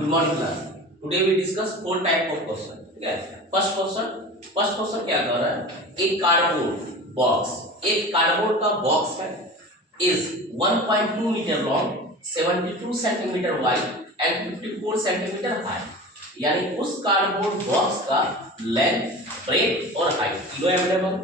Good morning class. Today we discuss four type of question. ठीक है. First question क्या कह रहा है? एक कार्डबोर्ड का बॉक्स है is 1.2 metre long, 72 centimetre wide and 54 centimetre high. यानी उस कार्डबोर्ड बॉक्स का लेंथ, ब्रेथ और हाइट तीनों अवेलेबल.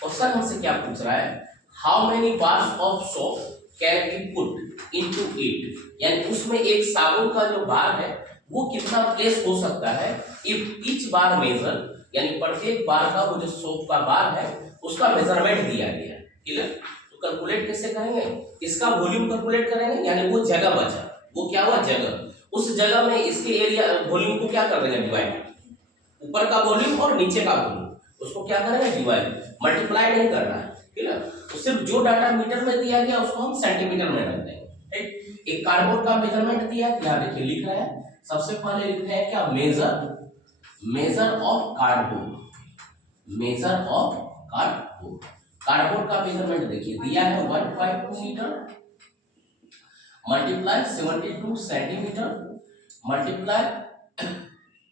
क्वेश्चन हमसे क्या पूछ रहा है? How many bars of soap can be put into it. यानी उसमें एक साबुन का जो बार है वो कितना प्लेस हो सकता है इफ ईच बार मेजर, यानी प्रत्येक बार का वो जो सोप का बार है उसका मेजरमेंट दिया गया है. क्लियर? तो कैलकुलेट कैसे करेंगे? इसका वॉल्यूम कैलकुलेट करेंगे. यानी वो जगह बचा, वो क्या हुआ जगह, उस जगह में इसके एरिया वॉल्यूम को क्या कर देंगे डिवाइड. ऊपर का वॉल्यूम और नीचे का वॉल्यूम उसको क्या करेंगे डिवाइड. मल्टीप्लाई नहीं करना है. क्लियर? तो सिर्फ जो डाटा मीटर में दिया गया उसको हम सेंटीमीटर में रख देंगे. ठीक. एक कार्डबोर्ड का मेजरमेंट दिया है, यहाँ देखिए लिख रहे हैं. सबसे पहले लिख रहे हैं क्या? Measure of cardboard. Measure of cardboard. Cardboard का मेजरमेंट देखिए दिया है 1.2 metre multiply 72 centimetre multiply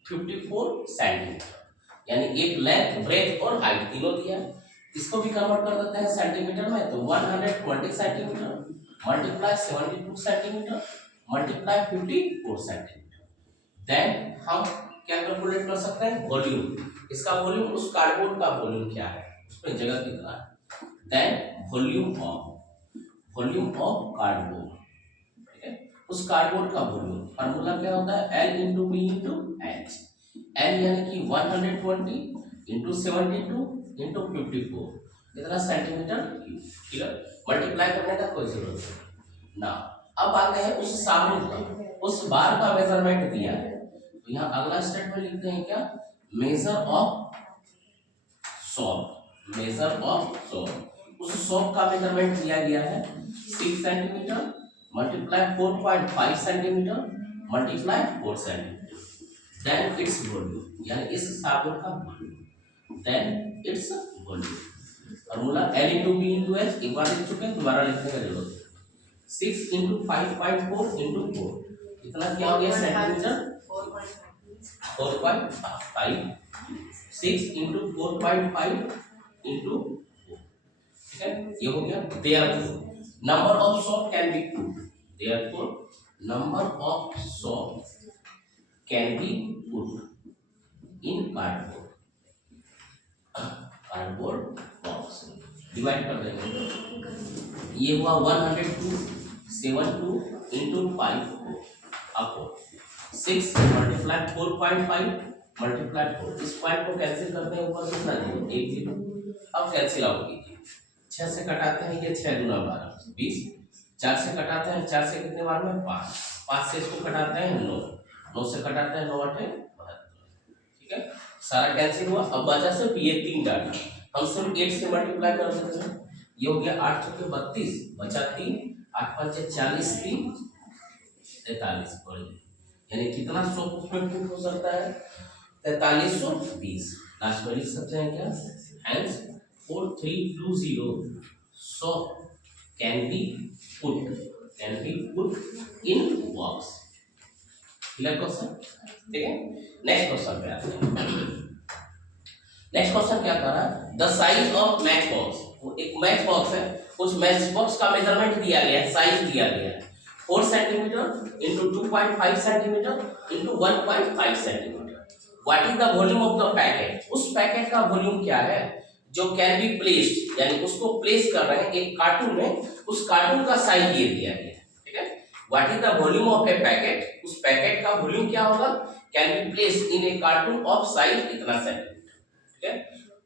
54 centimetre. यानी एक लेंथ, ब्रेथ और हाइट तीनों दिया है. इसको भी कन्वर्ट कर देते हैं सेंटीमीटर में. तो 120 centimetre multiply 72 centimetre multiply 54 centimetre. Then हम क्या कैलकुलेट कर सकते हैं? वॉल्यूम. इसका वॉल्यूम, उस कार्डबोर्ड का वॉल्यूम क्या है, उसमें जगह कितना है. Then volume of cardboard. ठीक है, उस कार्डबोर्ड का वॉल्यूम फार्मूला क्या होता है? L into b into h. L यानी कि 120 इंटू 72 इंटू 54 कितना सेंटीमीटर क्यूब. क्लियर? मल्टीप्लाई करने का कोई जरूरत नहीं ना. अब आते हैं उस साबुन का, उस बार का मेजरमेंट दिया है. तो यहाँ अगला स्टेटमेंट लिखते हैं क्या? Measure of soap. Measure of soap. उस सोप का मेजरमेंट दिया गया है 6 centimetre multiply 4.5 centimetre multiply 4 centimetre. Then its volume, यानी इस साबुन का volume. Then its volume formula L into b into h. एक बार लिख चुके हैं, दोबारा लिखने का जरूरत है. 6 इंटू 5.4 इंटू 4 इतना क्या हो गया सेंटीमीटर 4.5. 6 into 4.5 into 4. ठीक है, ये हो गया. Therefore number of soap can be put. Therefore number of soap can be put in cardboard box. Divide कर देंगे. ये हुआ 102 72 इंटू 5 आपको 6 मल्टीप्लाई 4.5 मल्टीप्लाई 4. इस पॉइंट को कैंसिल करते हैं, ऊपर कितना जीरो 1 जीरो. अब कैंसिल आउट कीजिए. 6 से कटाते हैं, ये 6 दूना 12 20. 4 से कटाते हैं, 4 से कितने बार में 5. 5 से इसको कटाते हैं 9. 9 से कटाते हैं 9 8 72. ठीक है, सारा कैंसिल हुआ. अब बचा सिर्फ ये 3 डाटा. हम सिर्फ 8 से मल्टीप्लाई कर देते हैं. ये हो गया 8 चौके 32 बचा 3 8 5 40 3 43 और यानी कितना सोप उसमें पुट हो सकता है? 4320. लास्ट में लिख सकते हैं क्या? Hence 4320 soap can be put in box. Clear question? ठीक है, नेक्स्ट क्वेश्चन पे आते हैं. नेक्स्ट क्वेश्चन क्या कर रहा है? The size of match box. एक मैच बॉक्स है, उस मैच बॉक्स का मेजरमेंट दिया गया है, साइज दिया गया है 4 centimetre into 2.5 centimetre into 1.5 centimetre. What is the volume of the packet. उस पैकेट का वॉल्यूम क्या है जो कैन बी प्लेस्ड, यानी उसको प्लेस कर रहे हैं एक कार्टून में. उस कार्टून का साइज ये दिया गया है. ठीक है, what is the volume of a packet. उस पैकेट का वॉल्यूम क्या होगा? Can be placed in a carton of size इतना सेंटीमीटर. ठीक है,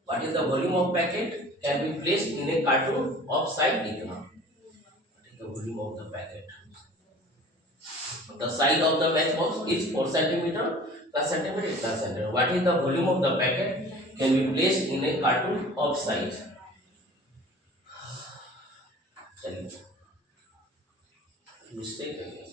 what is the volume of packet can be placed in a carton of size इतना. What is the volume of the packet. The size of the match box is 4 centimeter plus centimeter plus centimeter. What is the volume of the packet can be placed in a cartoon of size? चलिए, mistake है क्या?